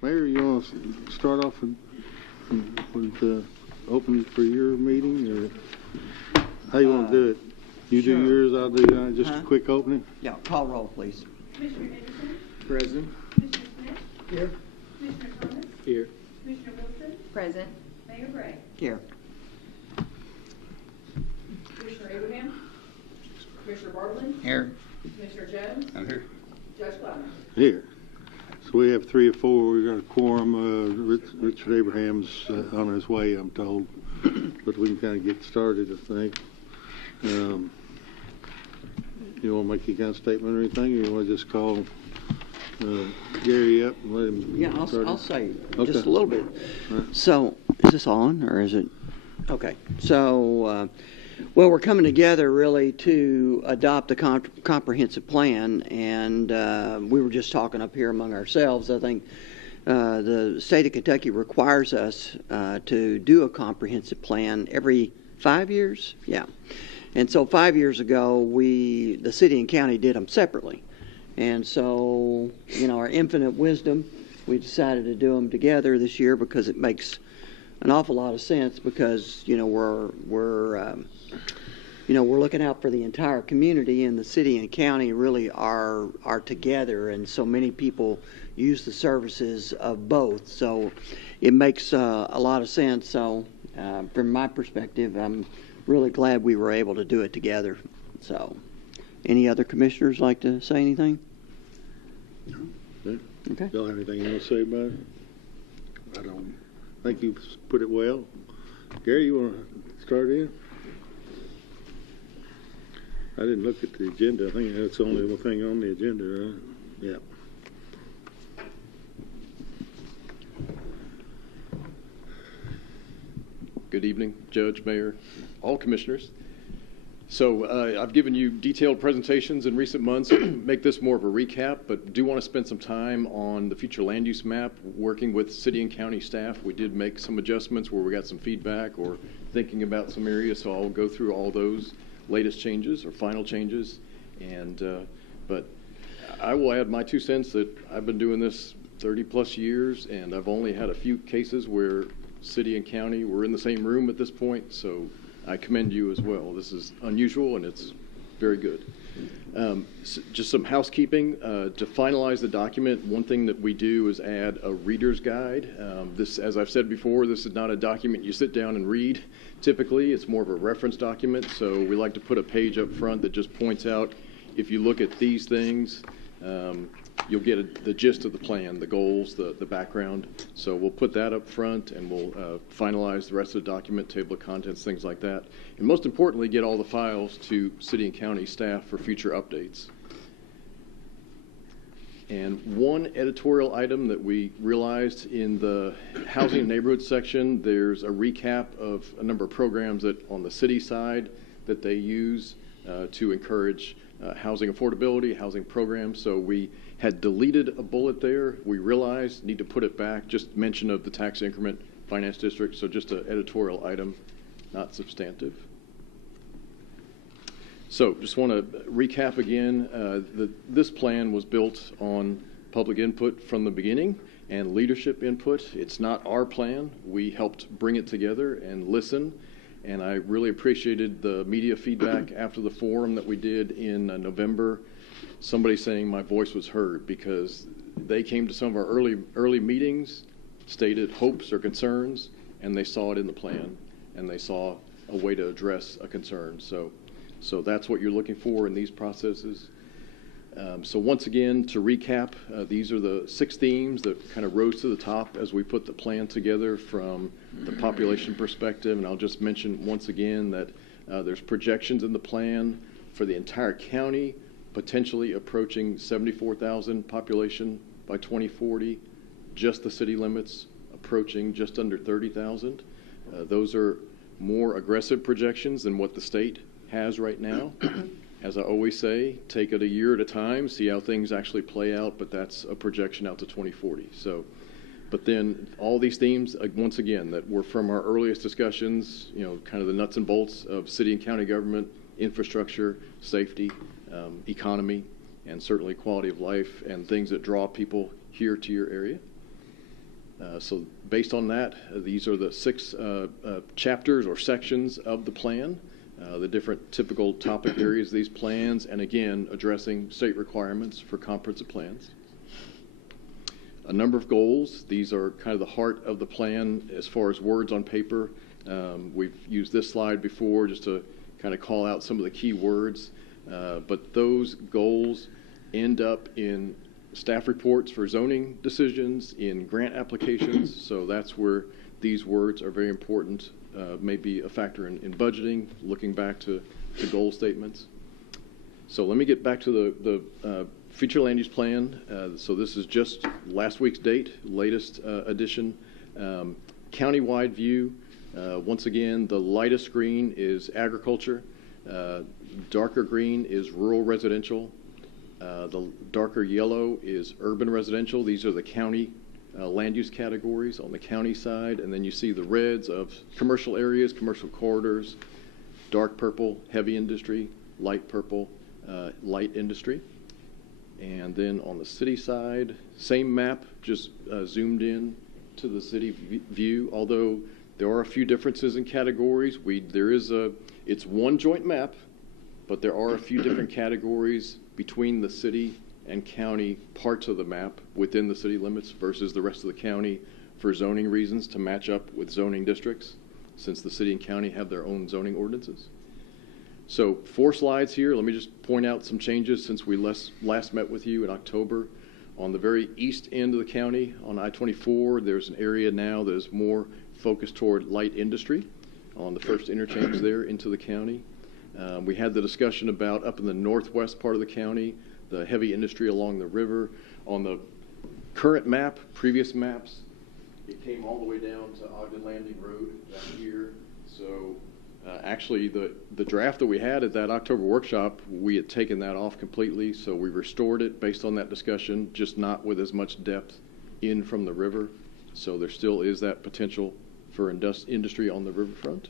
Mayor, you want to start off with opening for your meeting, or how you want to do it? You Sure. do yours, I'll do mine. Just a quick opening. Yeah, call roll, please. Commissioner Henderson? Present. Commissioner Smith? Here. Commissioner Thomas? Here. Commissioner Wilson? Present. Mayor Gray? Here. Commissioner Abraham? Commissioner Bartley? Here. Commissioner Jones? I'm here. Judge Glover? Here. So we have 3 or 4. We're going to quorum. Richard Abraham's on his way, I'm told. But we can kind of get started, I think. You want to make any kind of statement or anything, or you want to just call Gary up and let him Yeah, start I'll it? say Okay. just a little bit. Right. So, is this on, or is it? Okay. So, well, we're coming together really to adopt a comprehensive plan, and we were just talking up here among ourselves. I think the state of Kentucky requires us to do a comprehensive plan every 5 years. Yeah. And so 5 years ago, the city and county did them separately. And so, our infinite wisdom, we decided to do them together this year because it makes an awful lot of sense because, we're looking out for the entire community, and the city and county really are together, and so many people use the services of both. So it makes a lot of sense. So from my perspective, I'm really glad we were able to do it together. So any other commissioners like to say anything? Okay. Y'all have anything you want to say about it? I don't. I think you put it well. Gary, you want to start in? I didn't look at the agenda. I think that's the only thing on the agenda, right? Yeah. Good evening, Judge, Mayor, all commissioners. So I've given you detailed presentations in recent months. Make this more of a recap, but do want to spend some time on the future land use map, working with city and county staff. We did make some adjustments where we got some feedback or thinking about some areas, so I'll go through all those latest changes or final changes. But I will add my 2 cents that I've been doing this 30 plus years, and I've only had a few cases where city and county were in the same room at this point, so I commend you as well. This is unusual, and it's very good. Just some housekeeping. To finalize the document, one thing that we do is add a reader's guide. This, as I've said before, this is not a document you sit down and read. Typically, it's more of a reference document, so we like to put a page up front that just points out, if you look at these things, you'll get the gist of the plan, the goals, the background. So we'll put that up front, and we'll finalize the rest of the document, table of contents, things like that. And most importantly, get all the files to city and county staff for future updates. And one editorial item that we realized in the housing and neighborhood section, there's a recap of a number of programs that on the city side that they use to encourage housing affordability, housing programs. So we had deleted a bullet there. We realized need to put it back, just mention of the tax increment finance district. So just an editorial item, not substantive. So just want to recap again, this plan was built on public input from the beginning and leadership input. It's not our plan. We helped bring it together and listen. And I really appreciated the media feedback after the forum that we did in November. Somebody saying my voice was heard because they came to some of our early meetings, stated hopes or concerns, and they saw it in the plan, and they saw a way to address a concern. So that's what you're looking for in these processes. So once again, to recap, these are the 6 themes that kind of rose to the top as we put the plan together from the population perspective. And I'll just mention once again that there's projections in the plan for the entire county, potentially approaching 74,000 population by 2040. Just the city limits approaching just under 30,000. Those are more aggressive projections than what the state has right now. As I always say, take it a year at a time, see how things actually play out, but that's a projection out to 2040. So, but then all these themes, once again, that were from our earliest discussions, kind of the nuts and bolts of city and county government, infrastructure, safety, economy, and certainly quality of life and things that draw people here to your area. So based on that, these are the 6 chapters or sections of the plan, the different typical topic areas of these plans, and again, addressing state requirements for comprehensive plans. A number of goals. These are kind of the heart of the plan as far as words on paper. We've used this slide before just to kind of call out some of the key words, but those goals end up in staff reports for zoning decisions, in grant applications, so that's where these words are very important, maybe a factor in budgeting, looking back to goal statements. So let me get back to the future land use plan. So this is just last week's date, latest edition. Countywide view. Once again, the lightest green is agriculture. Darker green is rural residential. The darker yellow is urban residential. These are the county land use categories on the county side. And then you see the reds of commercial areas, commercial corridors, dark purple, heavy industry, light purple, light industry. And then on the city side, same map, just zoomed in to the city view, although there are a few differences in categories. It's one joint map, but there are a few different categories between the city and county parts of the map within the city limits versus the rest of the county for zoning reasons to match up with zoning districts, since the city and county have their own zoning ordinances. So 4 slides here. Let me just point out some changes since we last met with you in October. On the very east end of the county, on I-24, there's an area now that is more focused toward light industry on the first interchange there into the county. We had the discussion about up in the northwest part of the county, the heavy industry along the river. On the current map, previous maps, it came all the way down to Ogden Landing Road down here. So actually, the draft that we had at that October workshop, we had taken that off completely, so we restored it based on that discussion, just not with as much depth in from the river. So there still is that potential for industry on the riverfront.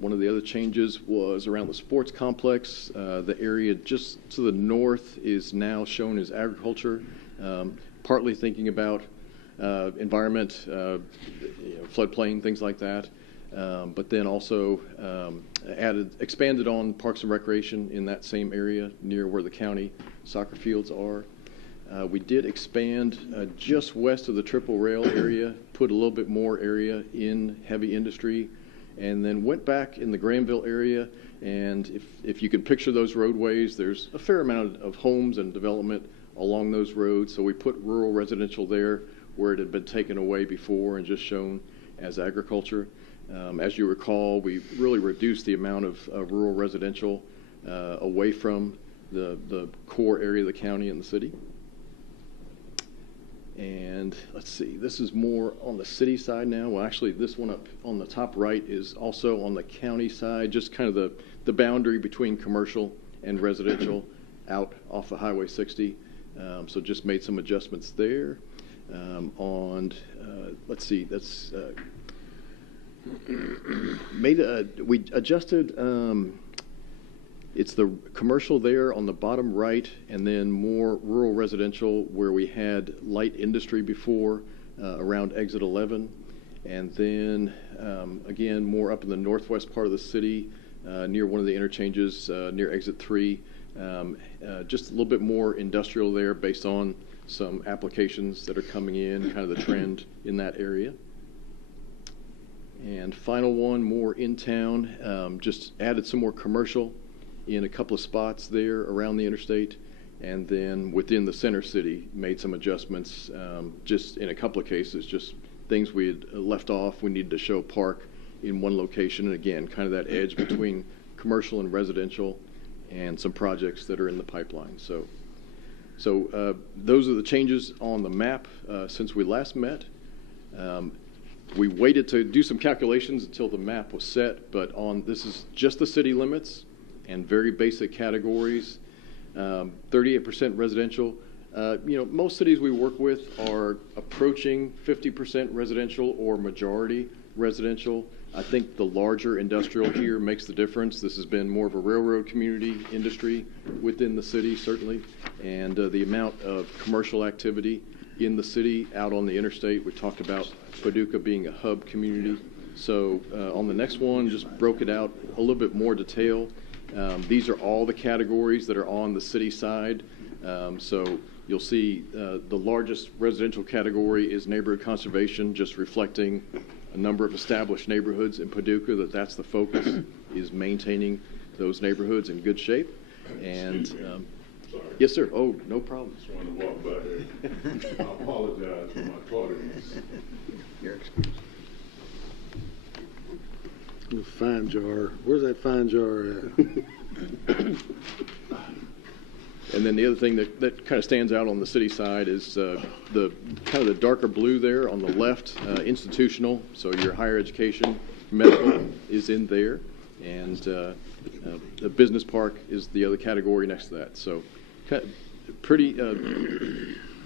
One of the other changes was around the sports complex. The area just to the north is now shown as agriculture, partly thinking about environment, floodplain, things like that. But then also expanded on parks and recreation in that same area near where the county soccer fields are. We did expand just west of the Triple Rail area, put a little bit more area in heavy industry, and then went back in the Granville area. And if you can picture those roadways, there's a fair amount of homes and development along those roads. So we put rural residential there where it had been taken away before and just shown as agriculture. As you recall, we really reduced the amount of rural residential away from the core area of the county and the city. And let's see, this is more on the city side now. Well, actually, this one up on the top right is also on the county side, just kind of the boundary between commercial and residential out off of Highway 60. So just made some adjustments there. Let's see, that's we adjusted. It's the commercial there on the bottom right, and then more rural residential where we had light industry before around exit 11. And then again, more up in the northwest part of the city near one of the interchanges near exit 3. Just a little bit more industrial there based on some applications that are coming in, kind of the trend in that area. And final one, more in town, just added some more commercial in a couple of spots there around the interstate, and then within the center city made some adjustments, just in a couple of cases, just things we had left off. We needed to show park in one location, and again, kind of that edge between commercial and residential, and some projects that are in the pipeline. So those are the changes on the map since we last met. We waited to do some calculations until the map was set, but this is just the city limits and very basic categories. 38% residential. Most cities we work with are approaching 50% residential or majority residential. I think the larger industrial here makes the difference. This has been more of a railroad community industry within the city, certainly, and the amount of commercial activity in the city, out on the interstate. We talked about Paducah being a hub community. So on the next one, just broke it out a little bit more detail. These are all the categories that are on the city side. So you'll see the largest residential category is neighborhood conservation, just reflecting a number of established neighborhoods in Paducah, that's the focus, is maintaining those neighborhoods in good shape. And yes, sir. Oh, no problem. Just wanted to walk by. I apologize for my tardiness. Your excuse. The fine jar. Where's that fine jar at? And then the other thing that kind of stands out on the city side is the kind of the darker blue there on the left, institutional. So your higher education, medical is in there, and the business park is the other category next to that. So pretty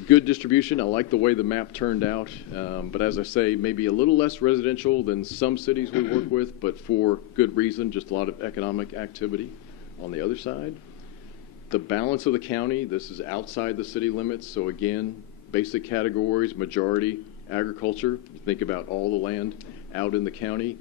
good distribution. I like the way the map turned out, but as I say, maybe a little less residential than some cities we work with, but for good reason, just a lot of economic activity on the other side. The balance of the county, this is outside the city limits, so again, basic categories, majority agriculture. You think about all the land out in the county.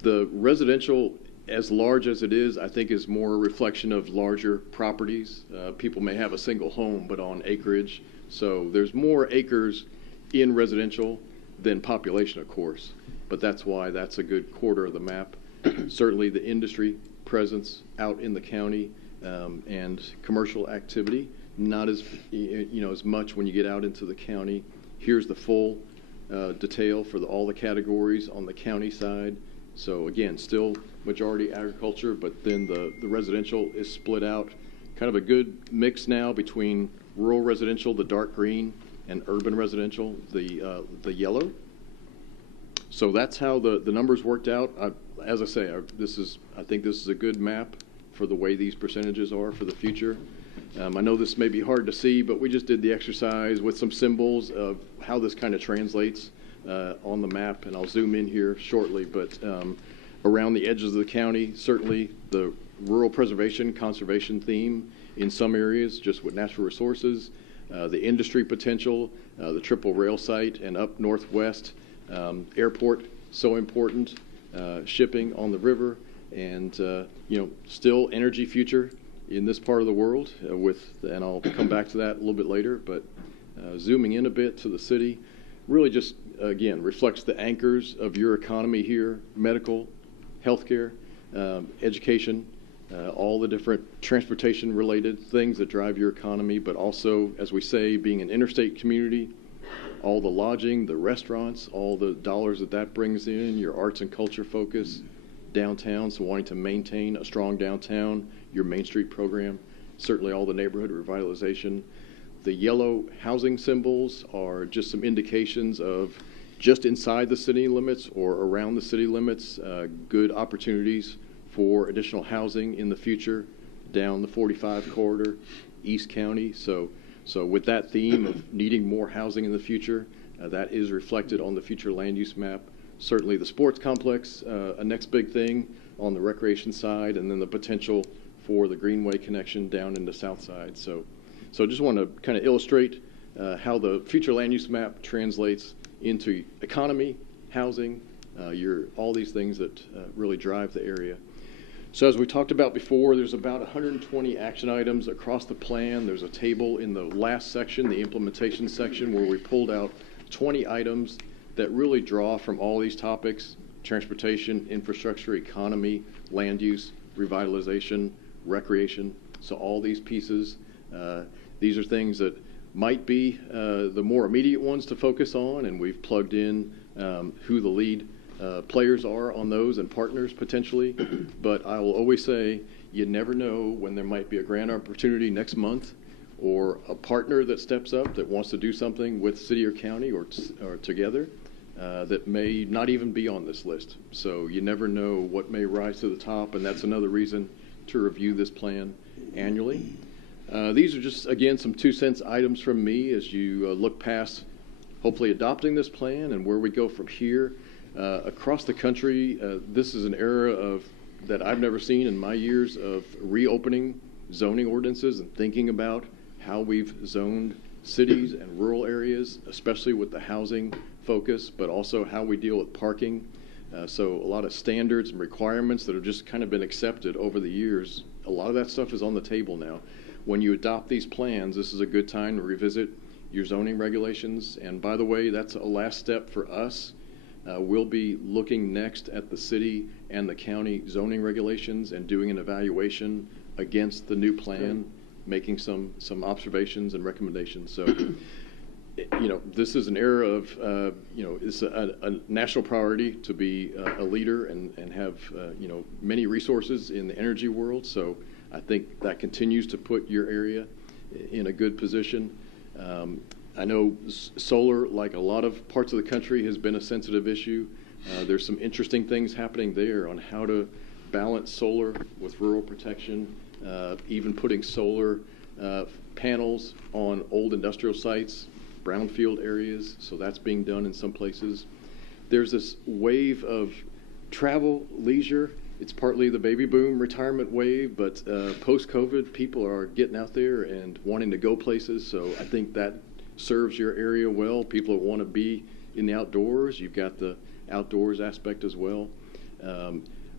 The residential, as large as it is, I think is more a reflection of larger properties. People may have a single home, but on acreage. So there's more acres in residential than population, of course. But that's why that's a good quarter of the map. Certainly the industry presence out in the county and commercial activity, not as as much when you get out into the county. Here's the full detail for all the categories on the county side. So again, still majority agriculture, but then the residential is split out. Kind of a good mix now between rural residential, the dark green, and urban residential, the yellow. So that's how the numbers worked out. As I say, I think this is a good map for the way these percentages are for the future. I know this may be hard to see, but we just did the exercise with some symbols of how this kind of translates on the map, and I'll zoom in here shortly. But around the edges of the county, certainly the rural preservation, conservation theme in some areas, just with natural resources, the industry potential, the triple rail site, and up northwest, airport, so important, shipping on the river, and still energy future in this part of the world and I'll come back to that a little bit later, but zooming in a bit to the city really just again reflects the anchors of your economy here: medical, healthcare, education, all the different transportation related things that drive your economy, but also, as we say, being an interstate community, all the lodging, the restaurants, all the dollars that brings in, your arts and culture focus, downtown, so wanting to maintain a strong downtown, your Main Street program, certainly all the neighborhood revitalization. The yellow housing symbols are just some indications of just inside the city limits or around the city limits, good opportunities for additional housing in the future down the 45 corridor, East County. So with that theme of needing more housing in the future, that is reflected on the future land use map. Certainly the sports complex, a next big thing on the recreation side, and then the potential for the Greenway connection down into South Side. So I just want to kind of illustrate how the future land use map translates into economy, housing, all these things that really drive the area. So as we talked about before, there's about 120 action items across the plan. There's a table in the last section, the implementation section, where we pulled out 20 items that really draw from all these topics: transportation, infrastructure, economy, land use, revitalization, recreation. So all these pieces, these are things that might be the more immediate ones to focus on, and we've plugged in who the lead players are on those and partners potentially. But I will always say, you never know when there might be a grant opportunity next month or a partner that steps up that wants to do something with city or county or together that may not even be on this list. So you never know what may rise to the top, and that's another reason to review this plan annually. These are just, again, some 2 cents items from me as you look past hopefully adopting this plan and where we go from here. Across the country, this is an era that I've never seen in my years of reopening zoning ordinances and thinking about how we've zoned cities and rural areas, especially with the housing focus, but also how we deal with parking. So a lot of standards and requirements that have just kind of been accepted over the years, a lot of that stuff is on the table now. When you adopt these plans, this is a good time to revisit your zoning regulations. And by the way, that's a last step for us. We'll be looking next at the city and the county zoning regulations and doing an evaluation against the new plan, making some observations and recommendations. So, this is an era of, it's a national priority to be a leader and have, many resources in the energy world. So I think that continues to put your area in a good position. I know solar, like a lot of parts of the country, has been a sensitive issue. There's some interesting things happening there on how to balance solar with rural protection, even putting solar panels on old industrial sites, brownfield areas, so that's being done in some places. There's this wave of travel, leisure. It's partly the baby boom retirement wave, but post-COVID, people are getting out there and wanting to go places, so I think that serves your area well. People want to be in the outdoors. You've got the outdoors aspect as well.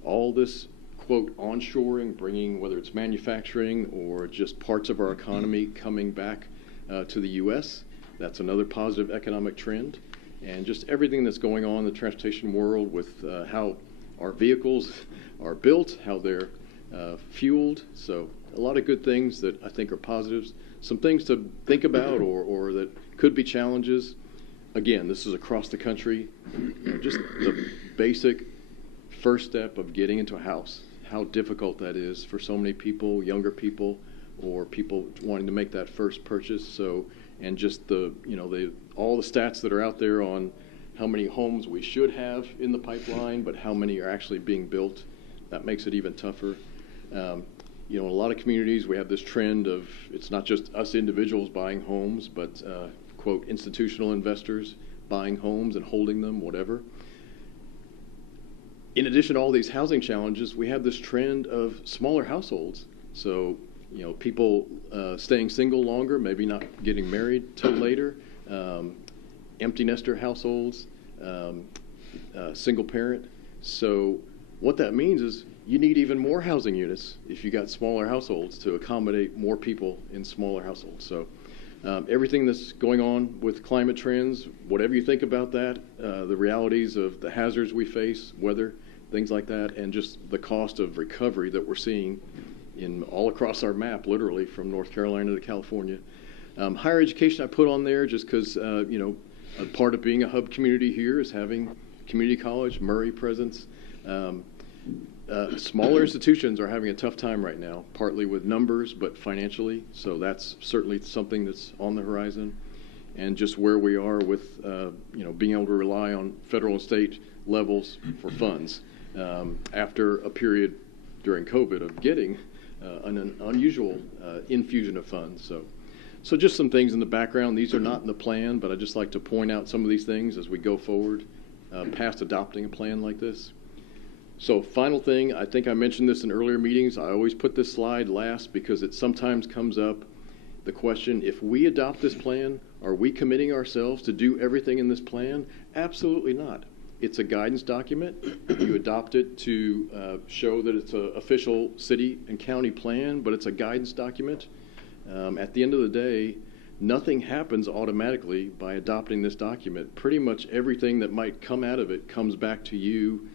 All this, quote, onshoring, bringing, whether it's manufacturing or just parts of our economy coming back to the U.S., that's another positive economic trend. And just everything that's going on in the transportation world with how our vehicles are built, how they're fueled. So a lot of good things that I think are positives. Some things to think about or that could be challenges. Again, this is across the country. Just the basic first step of getting into a house, how difficult that is for so many people, younger people, or people wanting to make that first purchase. So, and just all the stats that are out there on how many homes we should have in the pipeline, but how many are actually being built, that makes it even tougher. In a lot of communities, we have this trend of it's not just us individuals buying homes, but, quote, institutional investors buying homes and holding them, whatever. In addition to all these housing challenges, we have this trend of smaller households. So, people staying single longer, maybe not getting married till later, empty nester households, single parent. So what that means is you need even more housing units if you got smaller households to accommodate more people in smaller households. So everything that's going on with climate trends, whatever you think about that, the realities of the hazards we face, weather, things like that, and just the cost of recovery that we're seeing in all across our map, literally from North Carolina to California. Higher education I put on there just because, a part of being a hub community here is having community college, Murray presence. Smaller institutions are having a tough time right now, partly with numbers, but financially. So that's certainly something that's on the horizon. And just where we are with, being able to rely on federal and state levels for funds after a period during COVID of getting an unusual infusion of funds. So just some things in the background. These are not in the plan, but I'd just like to point out some of these things as we go forward past adopting a plan like this. So final thing, I think I mentioned this in earlier meetings. I always put this slide last because it sometimes comes up, the question, if we adopt this plan, are we committing ourselves to do everything in this plan? Absolutely not. It's a guidance document. You adopt it to show that it's an official city and county plan, but it's a guidance document. At the end of the day, nothing happens automatically by adopting this document. Pretty much everything that might come out of it comes back to you.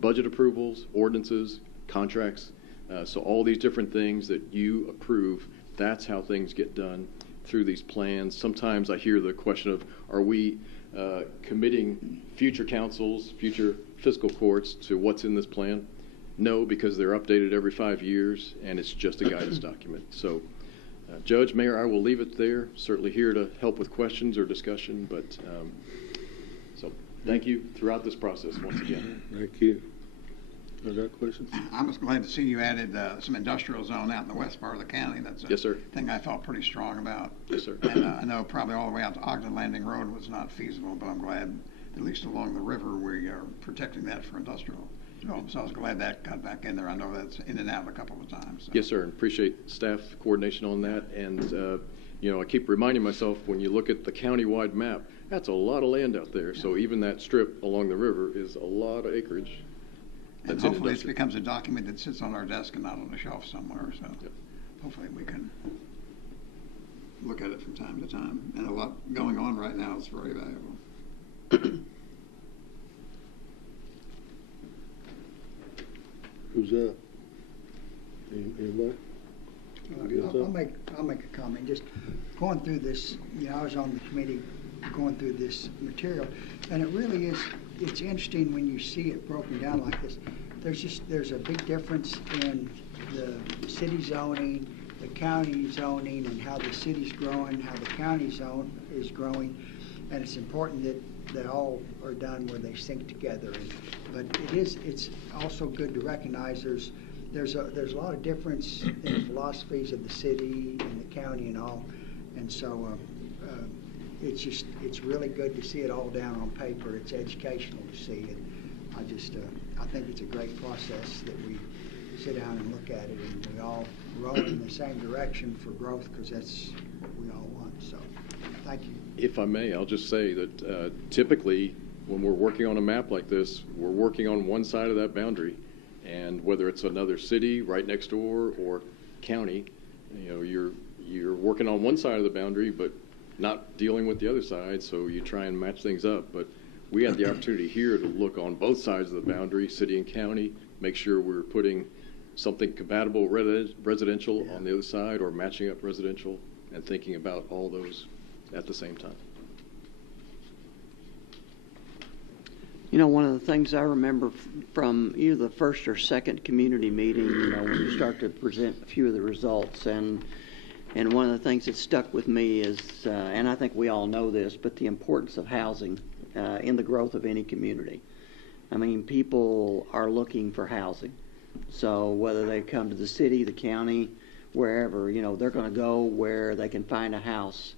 Budget approvals, ordinances, contracts, so all these different things that you approve, that's how things get done through these plans. Sometimes I hear the question of, are we committing future councils, future fiscal courts to what's in this plan? No, because they're updated every 5 years, and it's just a guidance document. So, Judge, Mayor, I will leave it there. Certainly here to help with questions or discussion, but so thank you throughout this process once again. Thank you. Other questions? I was glad to see you added some industrial zone out in the west part of the county. That's a Yes, sir. thing I felt pretty strong about. Yes, sir. And I know probably all the way out to Ogden Landing Road was not feasible, but I'm glad at least along the river we are protecting that for industrial. So I was glad that got back in there. I know that's in and out a couple of times. So. Yes, sir. Appreciate staff coordination on that. And I keep reminding myself, when you look at the county-wide map, that's a lot of land out there. So even that strip along the river is a lot of acreage. And That's in hopefully it industrial. becomes a document that sits on our desk and not on a shelf somewhere, so Yep. hopefully we can look at it from time to time. And a lot going on right now is very valuable. Who's up? Anybody? I'll make a comment. Just going through this, I was on the committee going through this material, and it really is, it's interesting when you see it broken down like this. There's a big difference in the city zoning, the county zoning, and how the city's growing, how the county zone is growing, and it's important that all are done where they sync together. But it's also good to recognize there's a lot of difference in the philosophies of the city and the county and all, and so it's really good to see it all down on paper. It's educational to see, and I think it's a great process that we sit down and look at it, and we all row in the same direction for growth, because that's what we all want. So, thank you. If I may, I'll just say that typically when we're working on a map like this, we're working on one side of that boundary, and whether it's another city right next door or county, you're working on one side of the boundary, but not dealing with the other side, so you try and match things up. But we had the opportunity here to look on both sides of the boundary, city and county, make sure we're putting something compatible residential on the other side, or matching up residential, and thinking about all those at the same time. One of the things I remember from either the first or second community meeting, when you start to present a few of the results, and one of the things that stuck with me is, and I think we all know this, but the importance of housing in the growth of any community. I mean, people are looking for housing. So whether they come to the city, the county, wherever, they're going to go where they can find a house,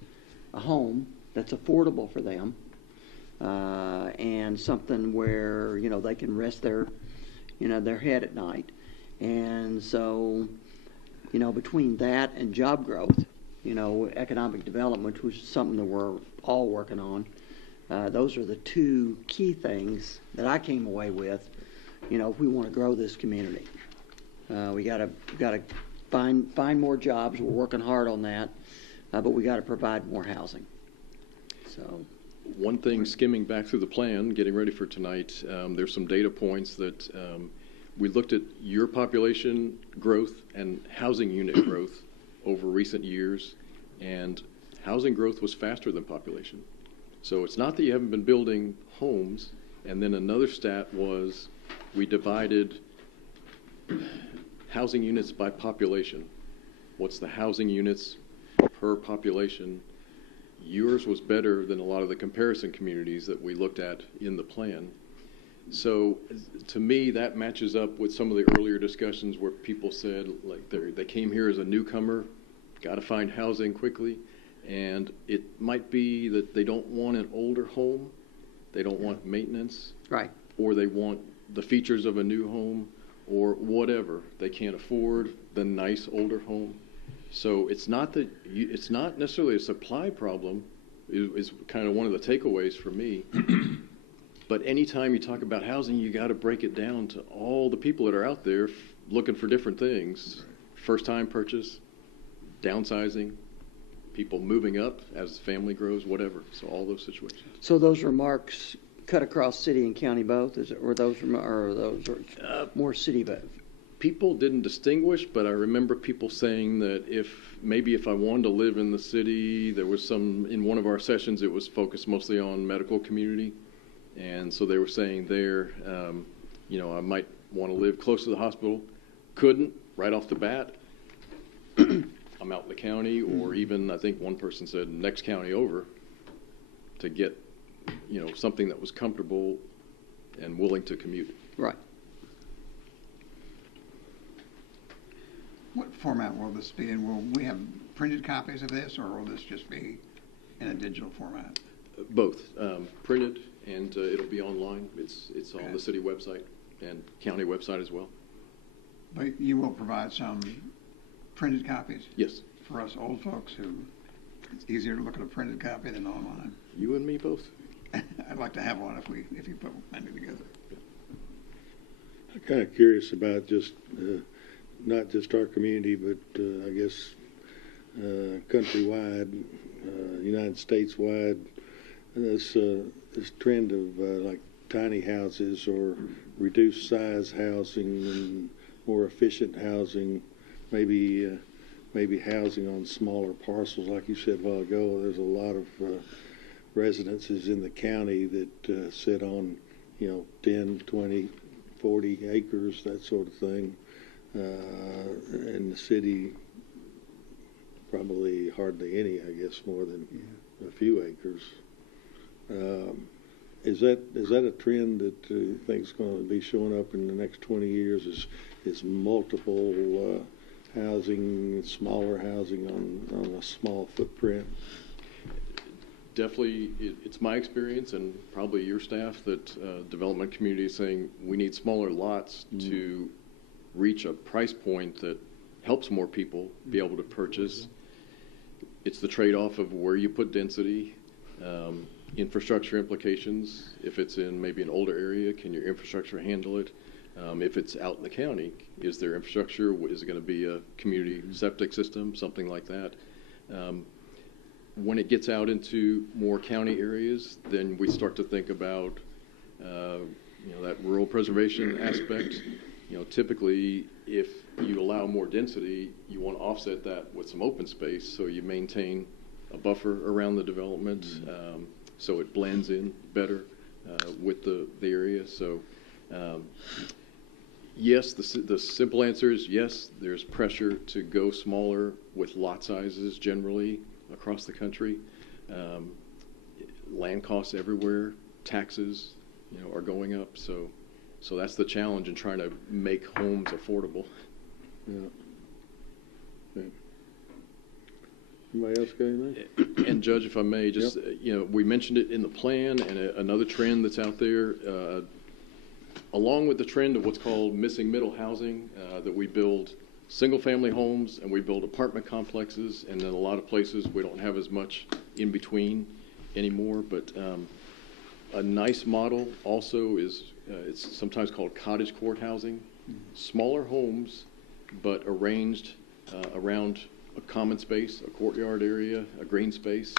a home that's affordable for them, and something where, they can rest their head at night. And so, between that and job growth, economic development, which is something that we're all working on, those are the two key things that I came away with. If we want to grow this community, we got to find more jobs. We're working hard on that, but we got to provide more housing. So, one thing, skimming back through the plan, getting ready for tonight, there's some data points that we looked at your population growth and housing unit growth over recent years, and housing growth was faster than population. So it's not that you haven't been building homes. And then another stat was we divided housing units by population. What's the housing units per population? Yours was better than a lot of the comparison communities that we looked at in the plan. So to me, that matches up with some of the earlier discussions where people said, like, they came here as a newcomer, got to find housing quickly, and it might be that they don't want an older home, they don't want maintenance, right, or they want the features of a new home, or whatever. They can't afford the nice older home. So it's not necessarily a supply problem, is kind of one of the takeaways for me. But anytime you talk about housing, you got to break it down to all the people that are out there looking for different things. First-time purchase, downsizing, people moving up as the family grows, whatever. So all those situations. So those remarks cut across city and county both, or those are more city both? People didn't distinguish, but I remember people saying that if I wanted to live in the city, there was in one of our sessions, it was focused mostly on medical community. And so they were saying there, I might want to live close to the hospital. Couldn't right off the bat. I'm out in the county, or even, I think one person said, next county over, to get, something that was comfortable and willing to commute. Right. What format will this be in? Will we have printed copies of this, or will this just be in a digital format? Both, printed, and it'll be online. It's on the city website and county website as well. But you will provide some printed copies? Yes. For us old folks who It's easier to look at a printed copy than online. You and me both. I'd like to have one if you put one together. I'm kind of curious about just, not just our community, but I guess countrywide, United States wide, this trend of like tiny houses or reduced size housing and more efficient housing, maybe housing on smaller parcels. Like you said a while ago, there's a lot of residences in the county that sit on, 10, 20, 40 acres, that sort of thing. In the city, probably hardly any, I guess, more than a few acres. Is that a trend that you think is going to be showing up in the next 20 years? Is multiple housing, smaller housing on a small footprint? Definitely, it's my experience and probably your staff that development community is saying we need smaller lots to reach a price point that helps more people be able to purchase. It's the trade-off of where you put density, infrastructure implications. If it's in maybe an older area, can your infrastructure handle it? If it's out in the county, is there infrastructure? Is it going to be a community septic system, something like that? When it gets out into more county areas, then we start to think about that rural preservation aspect. Typically, if you allow more density, you want to offset that with some open space, so you maintain a buffer around the development, so it blends in better with the area. So, yes, the simple answer is yes. There's pressure to go smaller with lot sizes generally across the country. Land costs everywhere, taxes, are going up. So that's the challenge in trying to make homes affordable. Yeah. Okay. Anybody else got anything? And Judge, if I may, just we mentioned it in the plan, and another trend that's out there, along with the trend of what's called missing middle housing, that we build single-family homes and we build apartment complexes, and then a lot of places we don't have as much in between anymore. But a nice model also is it's sometimes called cottage court housing, smaller homes, but arranged around a common space, a courtyard area, a green space,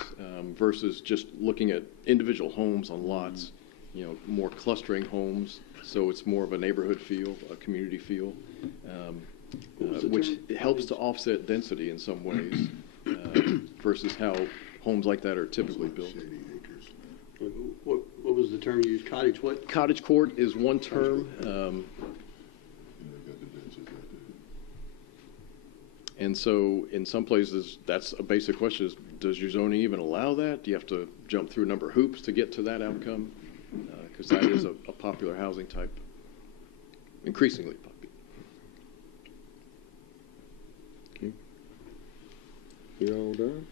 versus just looking at individual homes on lots, more clustering homes. So it's more of a neighborhood feel, a community feel, which helps to offset density in some ways, versus how homes like that are typically built. What was the term you used? Cottage what? Cottage court is one term. And so in some places, that's a basic question is, does your zoning even allow that? Do you have to jump through a number of hoops to get to that outcome? Because that is a popular housing type, increasingly popular. Okay. You all done?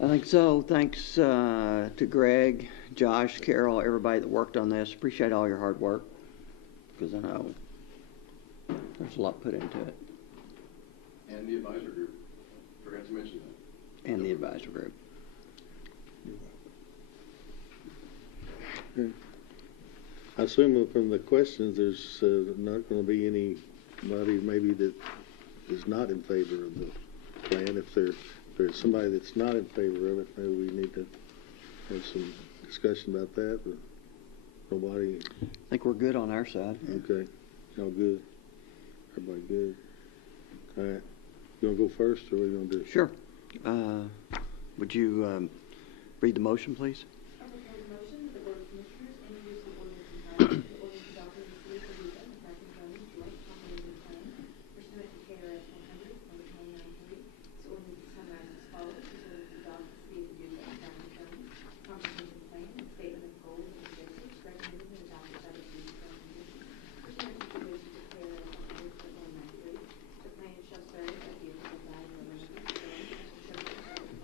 I think so. Thanks to Greg, Josh, Carol, everybody that worked on this. Appreciate all your hard work, because I know there's a lot put into it. And the advisor group. Forgot to mention that. And the advisor group. Okay. I assume from the questions, there's not going to be anybody maybe that is not in favor of the plan. If there's somebody that's not in favor of it, maybe we need to have some discussion about that. But nobody. I think we're good on our side. Okay. Y'all good? Everybody good? All right. You want to go first, or what are you going to do? Sure. Would you read the motion, please? I propose a motion that the Board of Commissioners introduce the ordinance entitled, the ordinance adopting the City of Toledo McCracken County Joint Comprehensive Plan pursuant to KRS 100 number 29.3. This ordinance is summarized as follows. This ordinance adopts the City of Toledo McCracken County Comprehensive Plan and Statement of Goals and Objectives recommended and adopted by the City Council pursuant to provisions of KRS 100.193. The plan shall serve as the official guide and direction for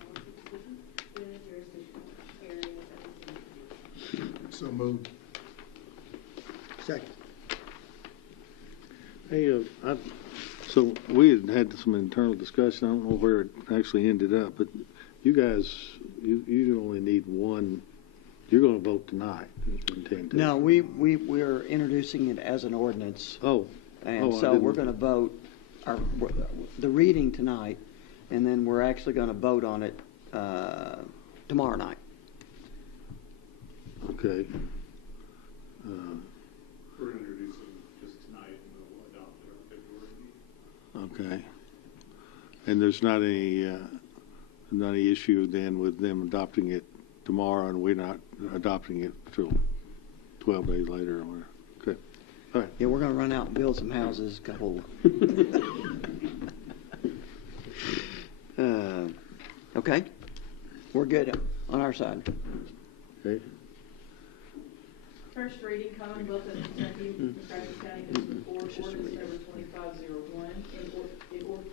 policy decisions within the jurisdictional areas of the city. So moved. Second. Hey, so we had some internal discussion. I don't know where it actually ended up, but You guys, you only need one. You're going to vote tonight. Intend to. No, we're introducing it as an ordinance. Oh. And Oh, I so we're didn't- going to vote the reading tonight, and then we're actually going to vote on it tomorrow night. Okay. We're introducing this tonight and we'll adopt it on February. Okay. And there's not any issue then with them adopting it tomorrow, and we're not adopting it till 12 days later or whatever. Okay. All right. Yeah, we're going to run out and build some houses. Okay, we're good on our side. Okay. First reading, Commonwealth of Kentucky, McCracken County Fiscal Court, ordinance number 2501,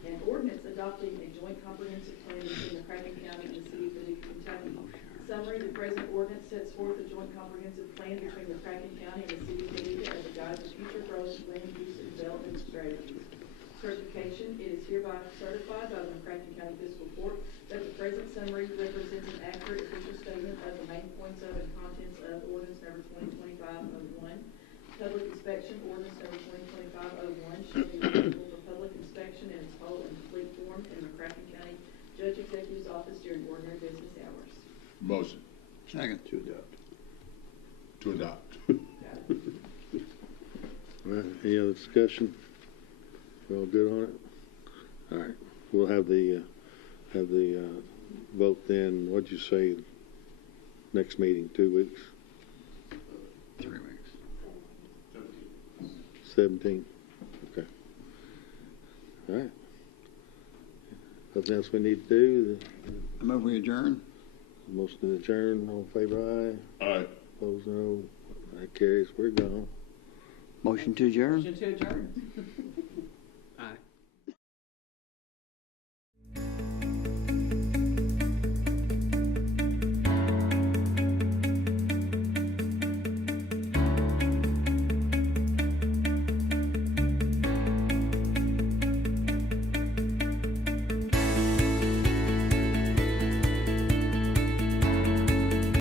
an ordinance adopting a joint comprehensive plan between McCracken County and the city of Paducah, Kentucky. Summary, the present ordinance sets forth a joint comprehensive plan between McCracken County and the city of Paducah as a guide to future growth, land use, and development strategies. Certification, it is hereby certified by the McCracken County Fiscal Court that the present summary represents an accurate official statement of the main points of and contents of ordinance number 2025-01. Public inspection, ordinance number 2025-01 shall be available for public inspection in its whole and complete form in McCracken County Judge Executive's office during ordinary business hours. Motion. Second. To adopt. To adopt. All right. Any other discussion? We all good on it? All right. We'll have the vote then. What'd you say? Next meeting, 2 weeks? 3 weeks. 17. Okay. All right. Nothing else we need to do? I move we adjourn. Motion to adjourn. All in favor, aye. Aye. Opposed, no. That carries. We're gone. Motion to adjourn? Motion to adjourn.